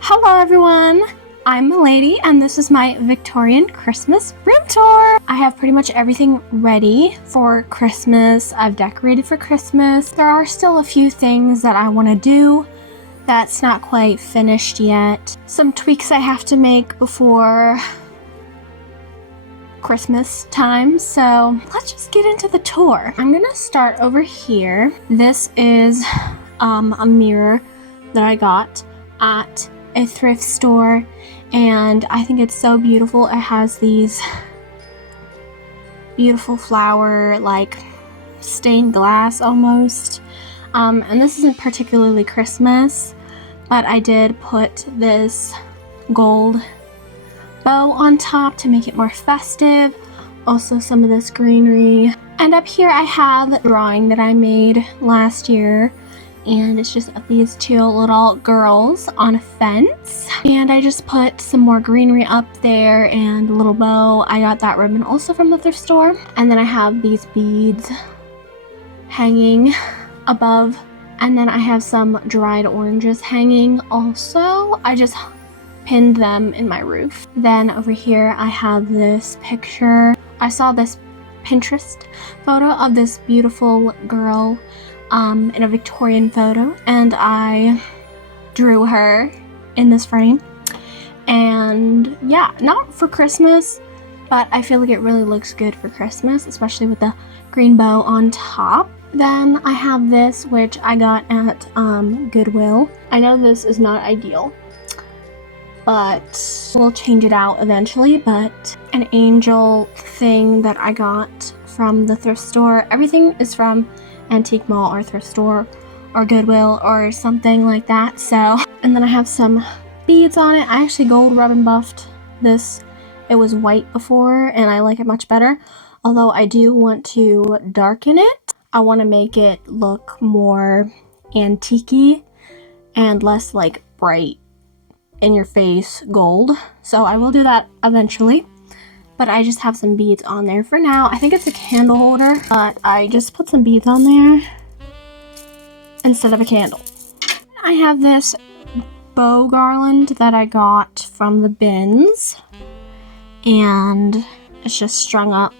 Hello everyone! I'm Milady and this is my Victorian Christmas room tour. I have pretty much everything ready for Christmas. I've decorated for Christmas. There are still a few things that I want to do that's not quite finished yet. Some tweaks I have to make before Christmas time, so let's just get into the tour. I'm gonna start over here. This is a mirror that I got at a thrift store, and I think it's so beautiful. It has these beautiful flower, like stained glass almost, and this isn't particularly Christmas, but I did put this gold bow on top to make it more festive. Also some of this greenery, and up here I have a drawing that I made last year, and it's just of these two little girls on a fence, and I just put some more greenery up there and a little bow. I got that ribbon also from the thrift store, and then I have these beads hanging above, and then I have some dried oranges hanging also. I just pinned them in my roof. Then over here I have this picture. I saw this Pinterest photo of this beautiful girl in a Victorian photo, and I drew her in this frame. And yeah, not for Christmas, but I feel like it really looks good for Christmas, especially with the green bow on top. Then I have this, which I got at Goodwill. I know this is not ideal, but we'll change it out eventually. But an angel thing that I got from the thrift store. Everything is from Antique Mall or thrift store or Goodwill or something like that. So, and then I have some beads on it. I actually gold rub and buffed this. It was white before and I like it much better, although I do want to darken it. I want to make it look more antique-y and less like bright in your face gold, so I will do that eventually. But I just have some beads on there for now. I think it's a candle holder, but I just put some beads on there instead of a candle. I have this bow garland that I got from the bins, and it's just strung up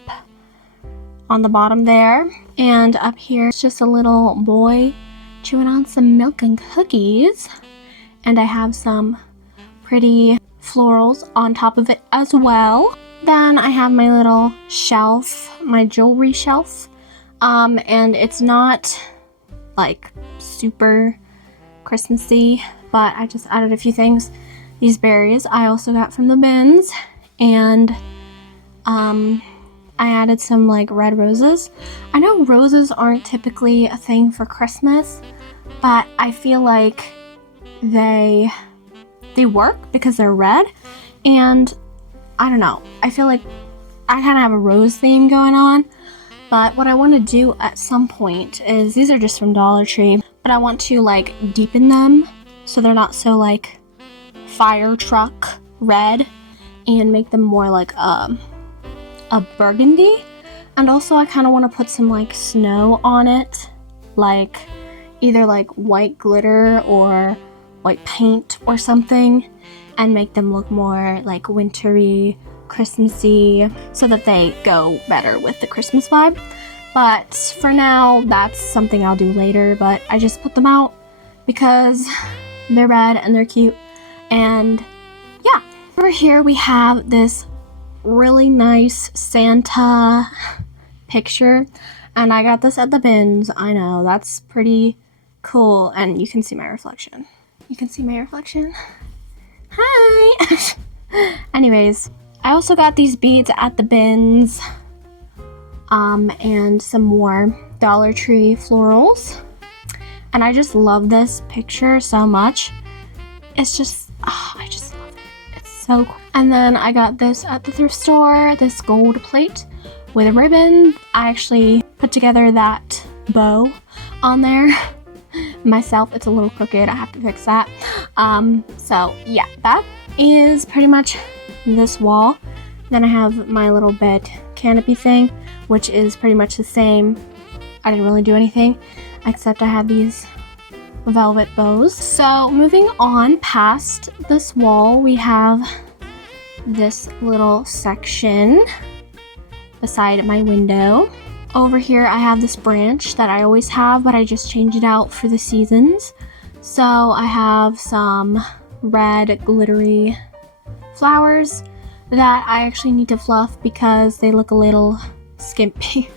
on the bottom there. And up here it's just a little boy chewing on some milk and cookies, and I have some pretty florals on top of it as well. Then I have my little shelf, my jewelry shelf, and it's not like super Christmassy, but I just added a few things. These berries I also got from the bins, and I added some like red roses. I know roses aren't typically a thing for Christmas, but I feel like they work because they're red, and I don't know, I feel like I kind of have a rose theme going on. But what I want to do at some point is, these are just from Dollar Tree, but I want to like deepen them so they're not so like fire truck red, and make them more like a burgundy. And also I kind of want to put some like snow on it, like either like white glitter or white paint or something, and make them look more like wintry, Christmassy, so that they go better with the Christmas vibe. But for now, that's something I'll do later, but I just put them out because they're red and they're cute. And yeah, over here we have this really nice Santa picture, and I got this at the bins. I know, that's pretty cool, and you can see my reflection. You can see my reflection. Hi! Anyways, I also got these beads at the bins, and some more Dollar Tree florals. And I just love this picture so much. It's just, I just love it. It's so cool. And then I got this at the thrift store, this gold plate with a ribbon. I actually put together that bow on there myself. It's a little crooked, I have to fix that. So yeah, that is pretty much this wall. Then I have my little bed canopy thing, which is pretty much the same. I didn't really do anything except I have these velvet bows. So moving on past this wall, we have this little section beside my window. Over here I have this branch that I always have, but I just change it out for the seasons. So I have some red glittery flowers that I actually need to fluff because they look a little skimpy.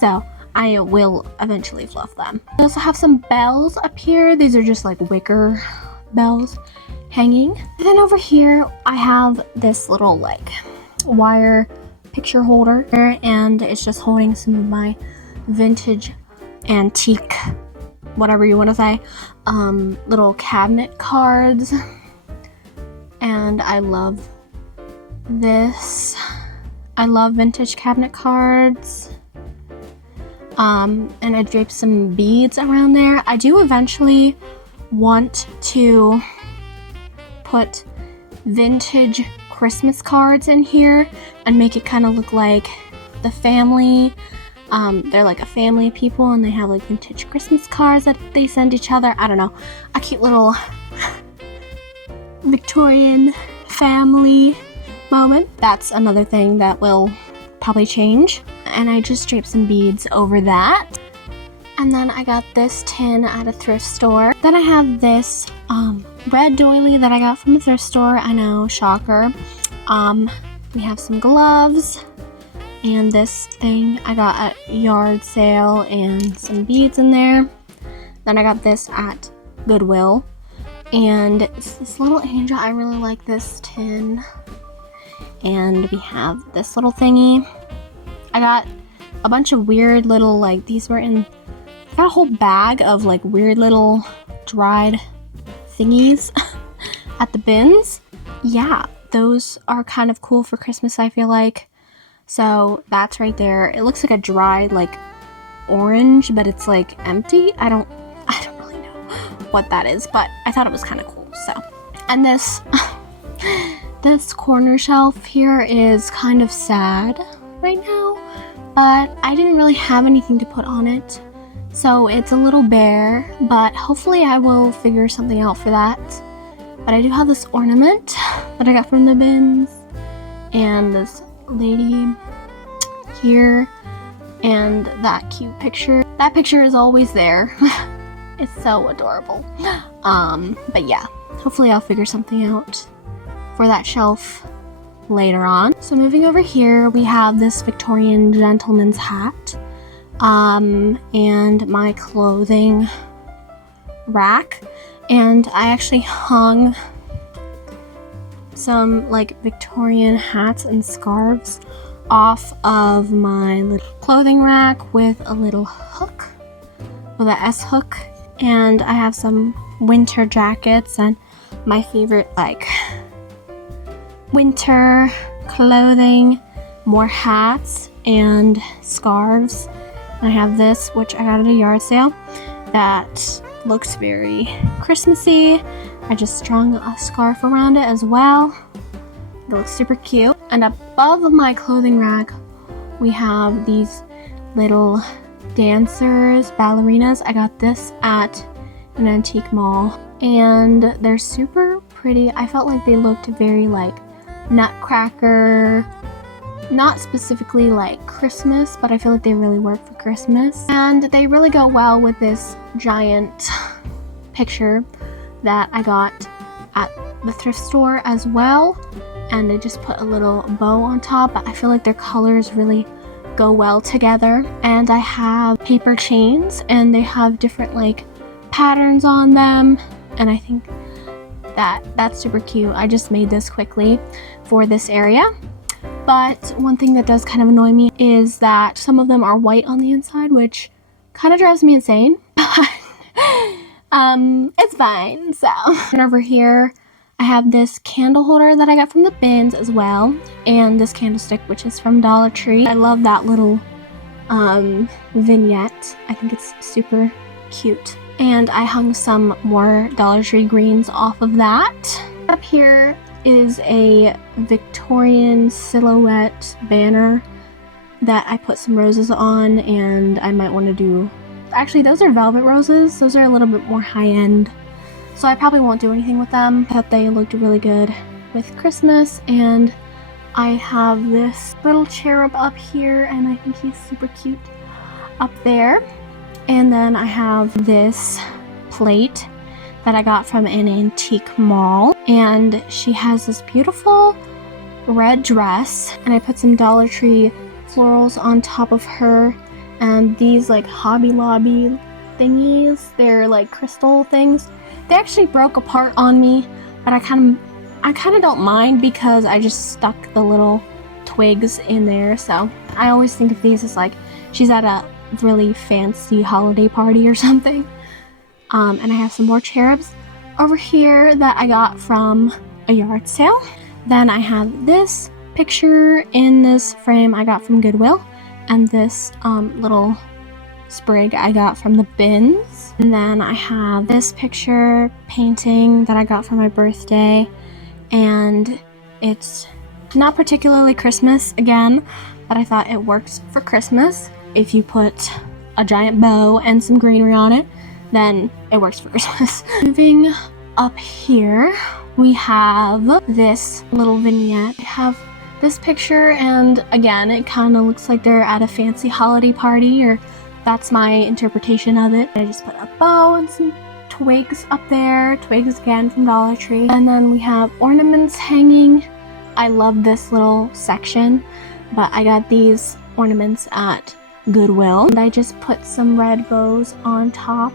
So I will eventually fluff them. I also have some bells up here. These are just like wicker bells hanging. And then over here I have this little like wire picture holder, and it's just holding some of my vintage, antique, whatever you want to say, little cabinet cards. And I love this. I love vintage cabinet cards. And I draped some beads around there. I do eventually want to put vintage Christmas cards in here and make it kind of look like the family. They're like a family of people and they have like vintage Christmas cards that they send each other. I don't know, a cute little Victorian family moment. That's another thing that will probably change. And I just draped some beads over that. And then I got this tin at a thrift store. Then I have this red doily that I got from the thrift store. I know, shocker. We have some gloves and this thing I got at a yard sale and some beads in there. Then I got this at Goodwill. And it's this little angel. I really like this tin. And we have this little thingy. I got a bunch of weird little, like, these were in, I got a whole bag of like weird little dried thingies at the bins. Yeah, those are kind of cool for Christmas, I feel like. So that's right there. It looks like a dried like orange, but it's like empty. I don't really know what that is, but I thought it was kind of cool. So, and this this corner shelf here is kind of sad right now, but I didn't really have anything to put on it, so it's a little bare, but hopefully I will figure something out for that. But I do have this ornament that I got from the bins, and this lady here, and that cute picture. That picture is always there. It's so adorable. But yeah, hopefully I'll figure something out for that shelf later on. So moving over here, we have this Victorian gentleman's hat, and my clothing rack, and I actually hung some like Victorian hats and scarves off of my little clothing rack with a little hook, with a S hook, and I have some winter jackets and my favorite like winter clothing, more hats and scarves. I have this, which I got at a yard sale, that looks very Christmassy. I just strung a scarf around it as well. It looks super cute. And above my clothing rack, we have these little dancers, ballerinas. I got this at an antique mall, and they're super pretty. I felt like they looked very like Nutcracker, not specifically like Christmas, but I feel like they really work for Christmas. And they really go well with this giant picture that I got at the thrift store as well. And I just put a little bow on top, but I feel like their colors really go well together. And I have paper chains, and they have different like patterns on them, and I think that's super cute. I just made this quickly for this area. But one thing that does kind of annoy me is that some of them are white on the inside, which kind of drives me insane. But it's fine. So, and over here I have this candle holder that I got from the bins as well, and this candlestick, which is from Dollar Tree. I love that little vignette. I think it's super cute. And I hung some more Dollar Tree greens off of that. Up here is a Victorian silhouette banner that I put some roses on, and I might want to do Actually, those are velvet roses. Those are a little bit more high-end. So I probably won't do anything with them. I thought they looked really good with Christmas. And I have this little cherub up here, and I think he's super cute up there. And then I have this plate that I got from an antique mall. And she has this beautiful red dress, and I put some Dollar Tree florals on top of her, and these like Hobby Lobby thingies, they're like crystal things. They actually broke apart on me, but I kind of don't mind because I just stuck the little twigs in there. So I always think of these as like she's at a really fancy holiday party or something. And I have some more cherubs over here that I got from a yard sale. Then I have this picture in this frame I got from Goodwill, and this little sprig I got from the bins. And then I have this picture painting that I got for my birthday, and it's not particularly Christmas again, but I thought it works for Christmas. If you put a giant bow and some greenery on it, then it works for Christmas. Moving up here, we have this little vignette. I have this picture, and again, it kind of looks like they're at a fancy holiday party, or that's my interpretation of it. I just put a bow and some twigs up there, twigs again from Dollar Tree. And then we have ornaments hanging. I love this little section, but I got these ornaments at Goodwill. And I just put some red bows on top,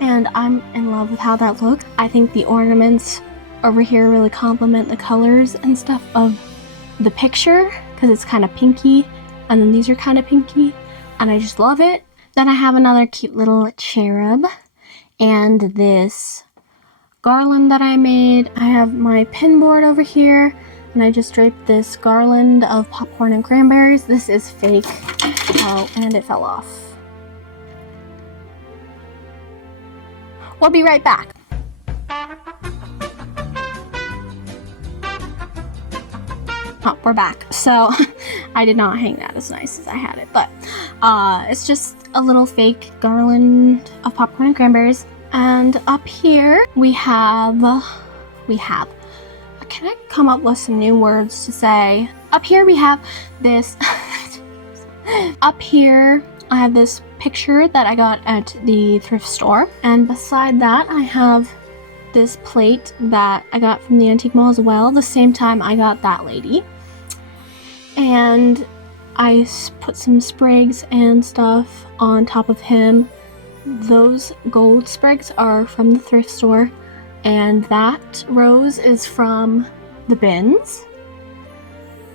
and I'm in love with how that looks. I think the ornaments over here really complement the colors and stuff of the picture, because it's kind of pinky, and then these are kind of pinky, and I just love it. Then I have another cute little cherub and this garland that I made. I have my pin board over here, and I just draped this garland of popcorn and cranberries. This is fake. Oh, and it fell off. We'll be right back. Oh, we're back. So I did not hang that as nice as I had it, but it's just a little fake garland of popcorn and cranberries. And up here we have, can I come up with some new words to say? Up here we have this, up here I have this picture that I got at the thrift store. And beside that I have this plate that I got from the antique mall as well, the same time I got that lady. And I put some sprigs and stuff on top of him. Those gold sprigs are from the thrift store, and that rose is from the bins.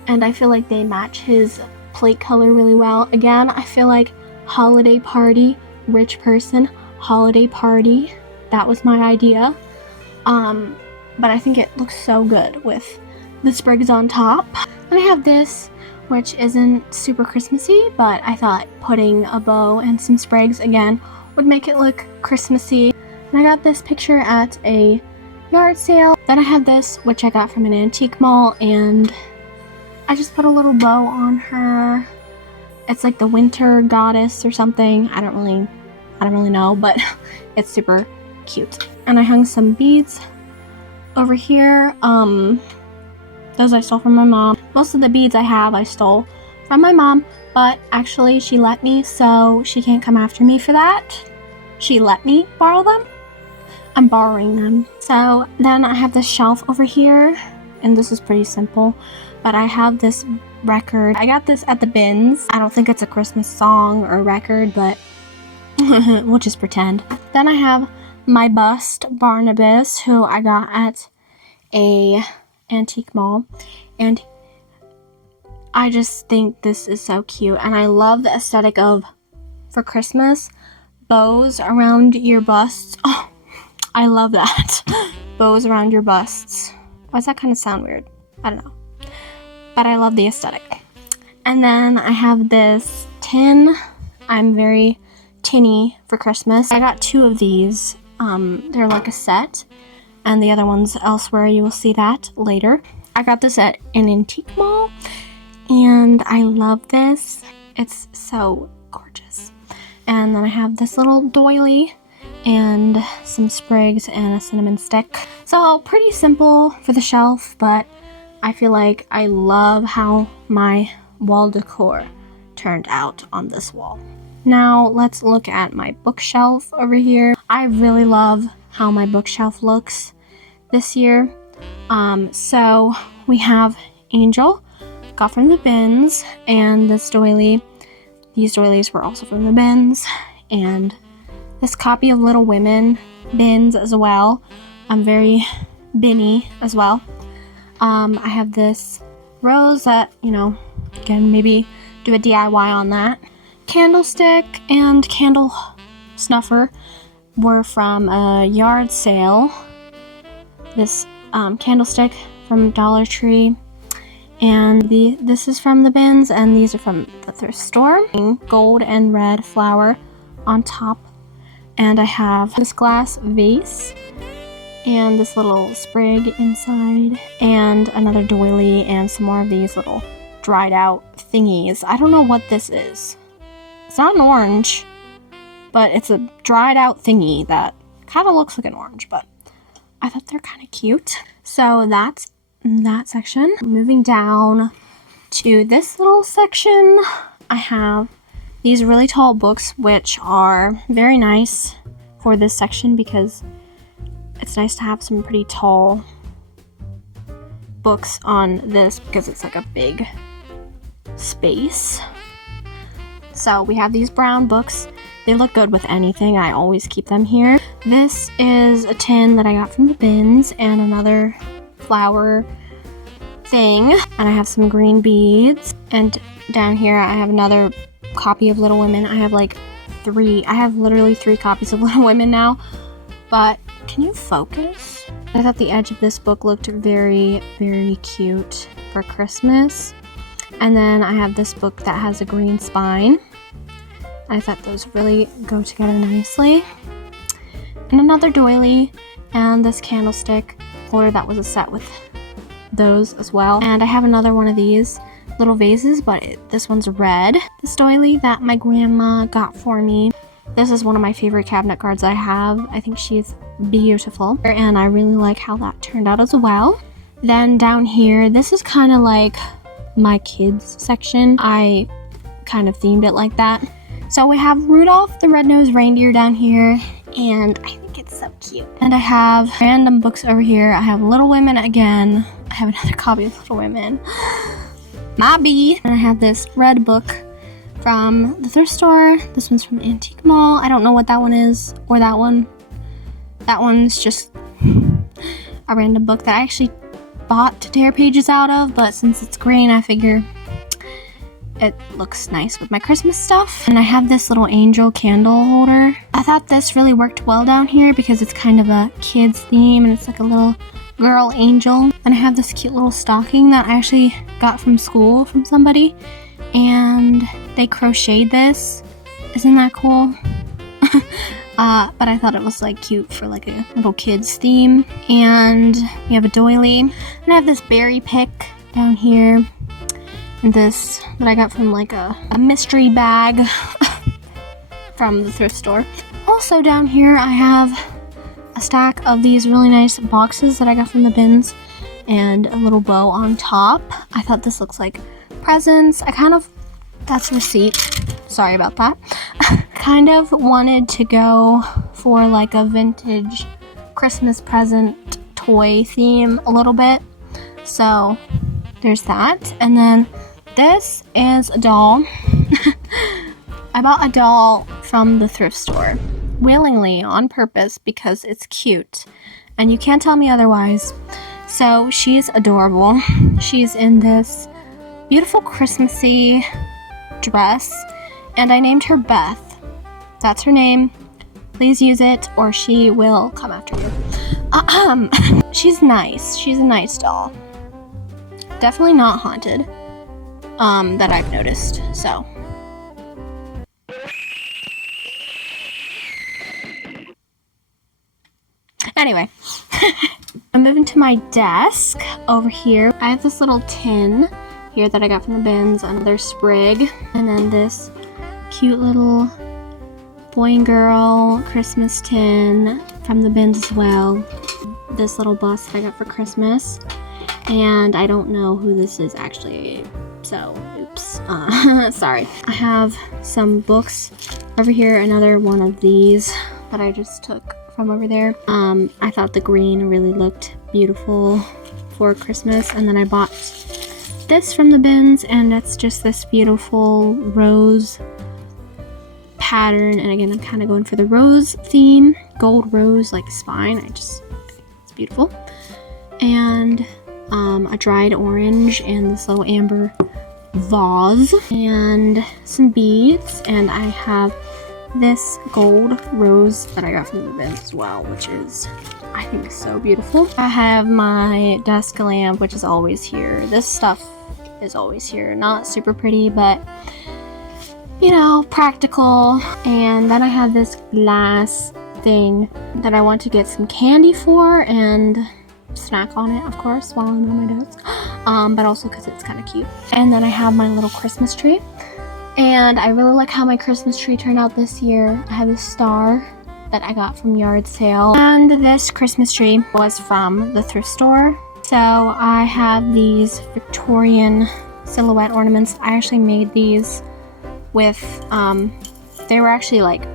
And I feel like they match his plate color really well. Again, I feel like holiday party, rich person, holiday party. That was my idea. But I think it looks so good with the sprigs on top. Then I have this, which isn't super Christmassy, but I thought putting a bow and some sprigs again would make it look Christmassy. And I got this picture at a yard sale. Then I have this, which I got from an antique mall, and I just put a little bow on her. It's like the winter goddess or something. I don't really know, but it's super cute. And I hung some beads over here. Those I stole from my mom. Most of the beads I stole from my mom, but actually she let me, so she can't come after me for that. She let me borrow them. I'm borrowing them. So then I have this shelf over here, and this is pretty simple, but I have this record. I got this at the bins. I don't think it's a Christmas song or record, but we'll just pretend. Then I have my bust, Barnabas, who I got at a antique mall, and I just think this is so cute, and I love the aesthetic of, for Christmas, bows around your busts. Oh, I love that. Bows around your busts. Why does that kind of sound weird? I don't know, but I love the aesthetic. And then I have this tin. I'm very tinny for Christmas. I got 2 of these. They're like a set, and the other one's elsewhere. You will see that later. I got this at an antique mall, and I love this. It's so gorgeous. And then I have this little doily and some sprigs and a cinnamon stick. So pretty simple for the shelf, but I feel like I love how my wall decor turned out on this wall. Now let's look at my bookshelf over here. I really love how my bookshelf looks this year. So we have Angel, got from the bins, and this doily. These doilies were also from the bins, and this copy of Little Women, bins as well. I'm very binny as well. I have this rose that, again, maybe do a DIY on that. Candlestick and candle snuffer were from a yard sale. This candlestick from Dollar Tree, and this is from the bins, and these are from the thrift store. Gold and red flower on top, and I have this glass vase and this little sprig inside, and another doily, and some more of these little dried out thingies. I don't know what this is. It's not an orange, but it's a dried out thingy that kind of looks like an orange, but I thought they're kind of cute. So that's that section. Moving down to this little section, I have these really tall books, which are very nice for this section because it's nice to have some pretty tall books on this because it's like a big space. So we have these brown books. They look good with anything. I always keep them here. This is a tin that I got from the bins and another flower thing. And I have some green beads. And down here I have another copy of Little Women. I have literally 3 copies of Little Women now. But can you focus? I thought the edge of this book looked very, very cute for Christmas. And then I have this book that has a green spine. I thought those really go together nicely. And another doily and this candlestick holder that was a set with those as well. And I have another one of these little vases, but this one's red. This doily that my grandma got for me. This is one of my favorite cabinet cards I have. I think she's beautiful, and I really like how that turned out as well. Then down here, this is kind of like my kids section. I kind of themed it like that. So we have Rudolph the Red-Nosed Reindeer down here, and I think it's so cute. And I have random books over here. I have Little Women again. I have another copy of Little Women. My bee. And I have this red book from the thrift store. This one's from Antique Mall. I don't know what that one is, or that one. That one's just a random book that I actually bought to tear pages out of, but since it's green, I figure it looks nice with my Christmas stuff. And I have this little angel candle holder. I thought this really worked well down here because it's kind of a kids theme and it's like a little girl angel. And I have this cute little stocking that I actually got from school from somebody, and they crocheted this. Isn't that cool? But I thought it was like cute for like a little kids theme. And we have a doily, and I have this berry pick down here, and this that I got from like a mystery bag from the thrift store. Also down here I have a stack of these really nice boxes that I got from the bins and a little bow on top. I thought this looks like presents. That's a receipt. Sorry about that. Kind of wanted to go for like a vintage Christmas present toy theme a little bit. So there's that. And then this is a doll. I bought a doll from the thrift store willingly on purpose because it's cute and you can't tell me otherwise. So she's adorable. She's in this beautiful Christmassy dress, and I named her Beth. That's her name. Please use it or she will come after you. She's nice. She's a nice doll. Definitely not haunted, that I've noticed, so. Anyway, I'm moving to my desk over here. I have this little tin here that I got from the bins, another sprig, and then this cute little boy and girl Christmas tin from the bins as well. This little bus that I got for Christmas. And I don't know who this is actually, so oops, sorry. I have some books over here, another one of these that I just took from over there. I thought the green really looked beautiful for Christmas, and then I bought this from the bins, and it's just this beautiful rose pattern. And again, I'm kind of going for the rose theme, gold rose like spine. It's beautiful. And a dried orange and this little amber vase and some beads, and I have this gold rose that I got from the bins as well, which is, I think, so beautiful. I have my desk lamp, which is always here. This stuff is always here. Not super pretty, but you know, practical. And then I have this glass thing that I want to get some candy for and snack on it, of course, while I'm on my desk, but also because it's kind of cute. And then I have my little Christmas tree, and I really like how my Christmas tree turned out this year. I have this star that I got from yard sale, and this Christmas tree was from the thrift store. So I have these Victorian silhouette ornaments. I actually made these with they were actually like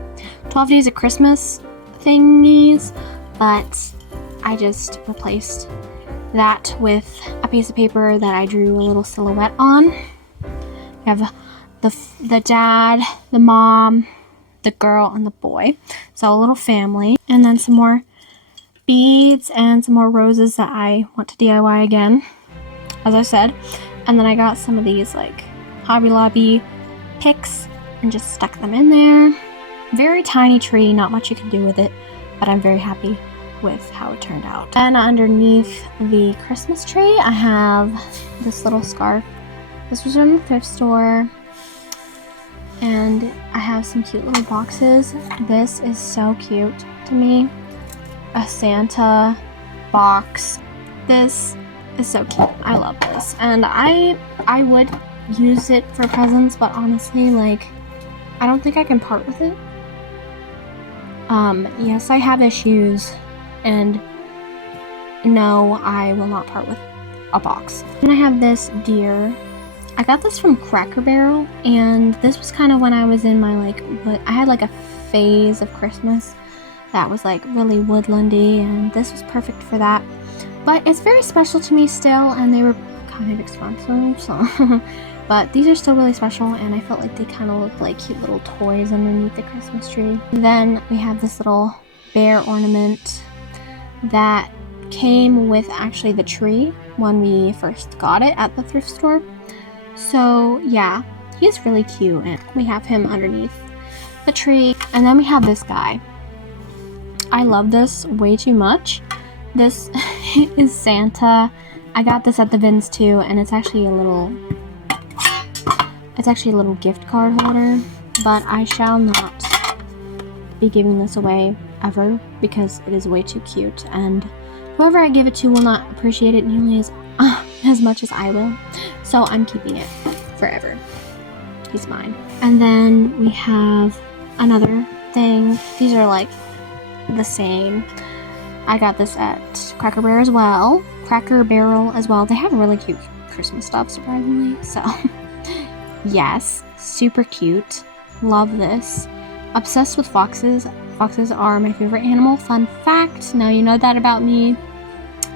12 days of Christmas thingies, but I just replaced that with a piece of paper that I drew a little silhouette on. We have the dad, the mom, the girl, and the boy. So a little family. And then some more beads and some more roses that I want to DIY again, as I said. And then I got some of these like Hobby Lobby picks and just stuck them in there. Very tiny tree, not much you can do with it, but I'm very happy with how it turned out. And underneath the Christmas tree, I have this little scarf. This was from the thrift store, and I have some cute little boxes. This is so cute to me. A Santa box. This is so cute. I love this, and I would use it for presents, but honestly, like, I don't think I can part with it. Yes, I have issues, and no, I will not part with a box. And I have this deer. I got this from Cracker Barrel, and this was kind of when I was in my I had like a phase of Christmas that was like really woodlandy, and this was perfect for that. But it's very special to me still, and they were kind of expensive, so but these are still really special, and I felt like they kind of looked like cute little toys underneath the Christmas tree. Then we have this little bear ornament that came with actually the tree when we first got it at the thrift store. So yeah, he's really cute, and we have him underneath the tree. And then we have this guy. I love this way too much. This is Santa. I got this at the bins too, and it's actually a little gift card holder, but I shall not be giving this away ever because it is way too cute, and whoever I give it to will not appreciate it nearly as much as I will. So I'm keeping it forever. He's mine. And then we have another thing. These are like the same. I got this at Cracker Barrel as well. They have really cute Christmas stuff, surprisingly. So yes, super cute. Love this. Obsessed with foxes. Foxes are my favorite animal. Fun fact. Now you know that about me.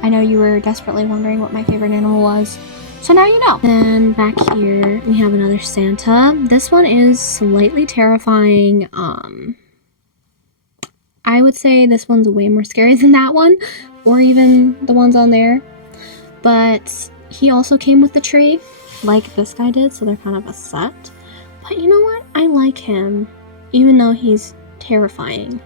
I know you were desperately wondering what my favorite animal was, so now you know. Then back here we have another Santa. This one is slightly terrifying. I would say this one's way more scary than that one, or even the ones on there. But he also came with the tree, like this guy did, so they're kind of a set. But you know what? I like him, even though he's terrifying.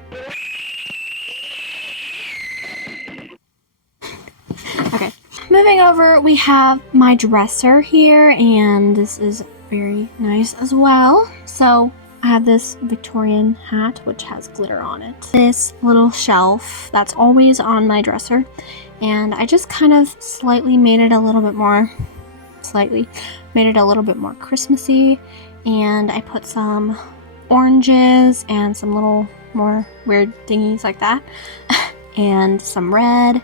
Okay, moving over, we have my dresser here, and this is very nice as well. So I have this Victorian hat, which has glitter on it. This little shelf that's always on my dresser, and I just kind of slightly made it a little bit more Christmassy, and I put some oranges and some little more weird thingies like that. And some red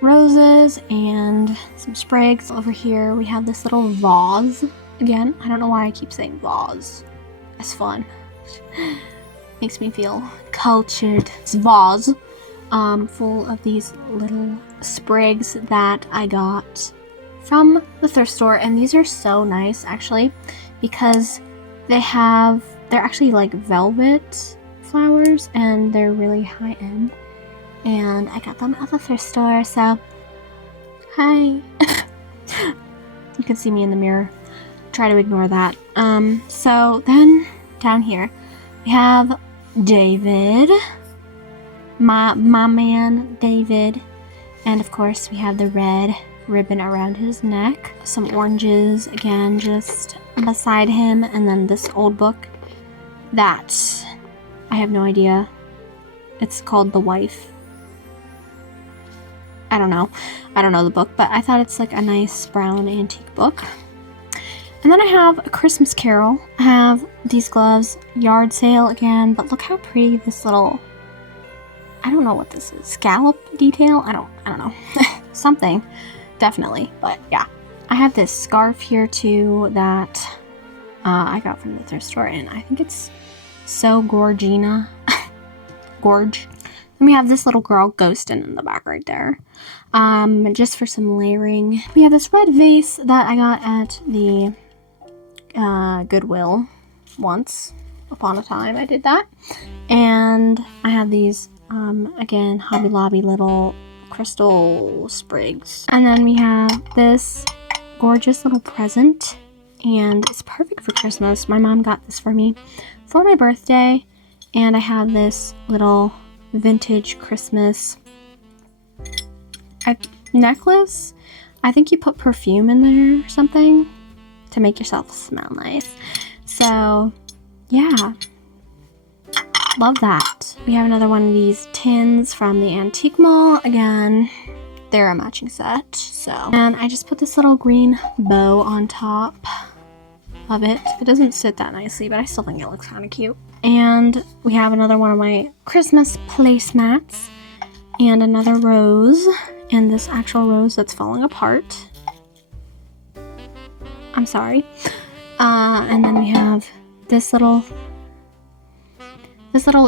roses and some sprigs. Over here we have this little vase. Again, I don't know why I keep saying vase. It's fun. Makes me feel cultured. It's vase full of these little sprigs that I got from the thrift store, and these are so nice actually because they're actually like velvet flowers and they're really high end, and I got them at the thrift store. So hi. You can see me in the mirror. Try to ignore that. So then down here we have David, my man David, and of course we have the red ribbon around his neck, some oranges again just beside him, and then this old book that I have no idea. It's called The Wife. I don't know the book, but I thought it's like a nice brown antique book. And then I have A Christmas Carol. I have these gloves, yard sale again, but look how pretty this little, I don't know what this is, scallop detail? I don't know. Something, definitely, but yeah. I have this scarf here too that I got from the thrift store, and I think it's so gorgina. Gorge. Then we have this little girl ghosting in the back right there. Just for some layering. We have this red vase that I got at the Goodwill once upon a time. I did that. And I have these, again, Hobby Lobby little crystal sprigs. And then we have this gorgeous little present, and it's perfect for Christmas. My mom got this for me for my birthday, and I have this little vintage Christmas necklace. I think you put perfume in there or something to make yourself smell nice. So yeah, love that. We have another one of these tins from the antique mall. Again, they're a matching set. So, and I just put this little green bow on top of it. It doesn't sit that nicely, but I still think it looks kind of cute. And we have another one of my Christmas placemats and another rose, and this actual rose that's falling apart. I'm sorry. And then we have this little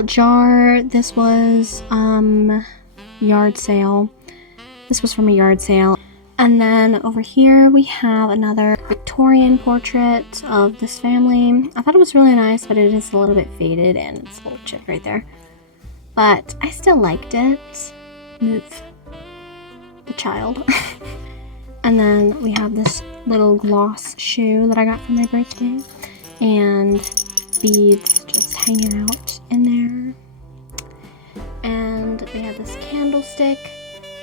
jar. This was yard sale. This was from a yard sale. And then over here we have another Victorian portrait of this family. I thought it was really nice, but it is a little bit faded and it's a little chipped right there. But I still liked it. Move the child. And then we have this little gloss shoe that I got for my birthday, and beads just hanging out in there. And we have this candlestick,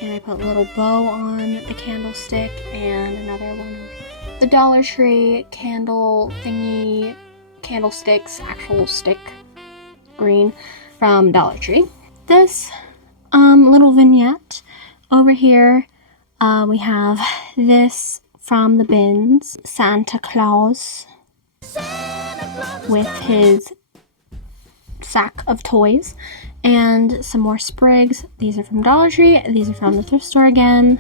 and I put a little bow on the candlestick, and another one of the Dollar Tree candle thingy candlesticks, actual stick green from Dollar Tree. This little vignette over here, we have this from the bins, Santa Claus with his sack of toys, and some more sprigs. These are from Dollar Tree. These are from the thrift store again.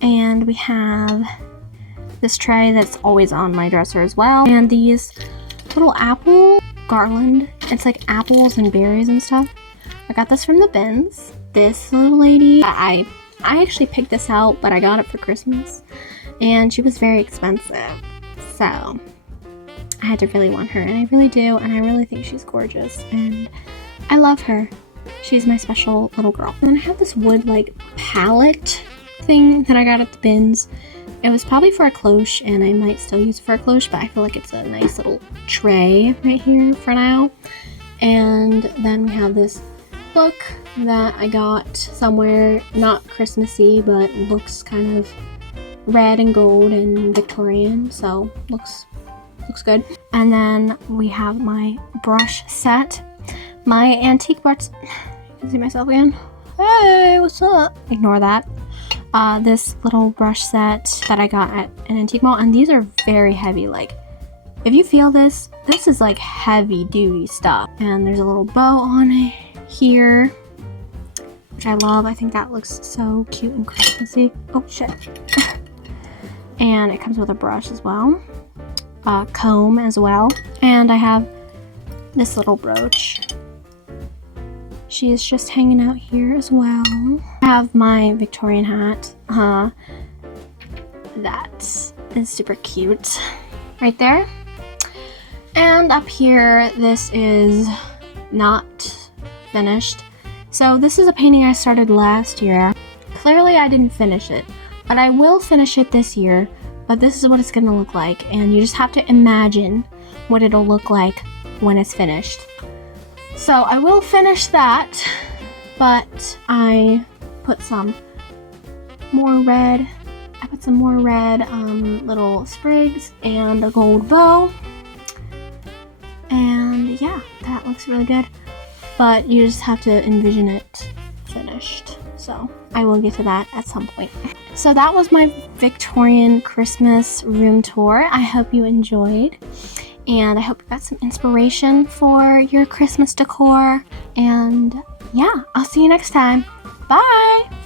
And we have this tray that's always on my dresser as well, and these little apple garland. It's like apples and berries and stuff. I got this from the bins. This little lady, I actually picked this out, but I got it for Christmas, and she was very expensive, so I had to really want her, and I really do, and I really think she's gorgeous, and I love her. She's my special little girl. And then I have this wood like palette thing that I got at the bins. It was probably for a cloche, and I might still use it for a cloche, but I feel like it's a nice little tray right here for now. And then we have this book that I got somewhere, not Christmassy, but looks kind of red and gold and Victorian, so looks good. And then we have my brush set, my antique brush. You can see myself again. Hey, what's up? Ignore that. This little brush set that I got at an antique mall, and these are very heavy, like If you feel this, this is like heavy duty stuff. And there's a little bow on it here, which I love. I think that looks so cute and Christmassy. Oh shit. And it comes with a brush as well, a comb as well. And I have this little brooch. She is just hanging out here as well. I have my Victorian hat. That is super cute right there. And up here, this is not finished. So this is a painting I started last year. Clearly I didn't finish it, but I will finish it this year. But this is what it's gonna look like, and you just have to imagine what it'll look like when it's finished. So I will finish that, but I put some more red. I put some more red little sprigs and a gold bow. And yeah, that looks really good. But you just have to envision it finished. So I will get to that at some point. So that was my Victorian Christmas room tour. I hope you enjoyed. And I hope you got some inspiration for your Christmas decor. And yeah, I'll see you next time. Bye!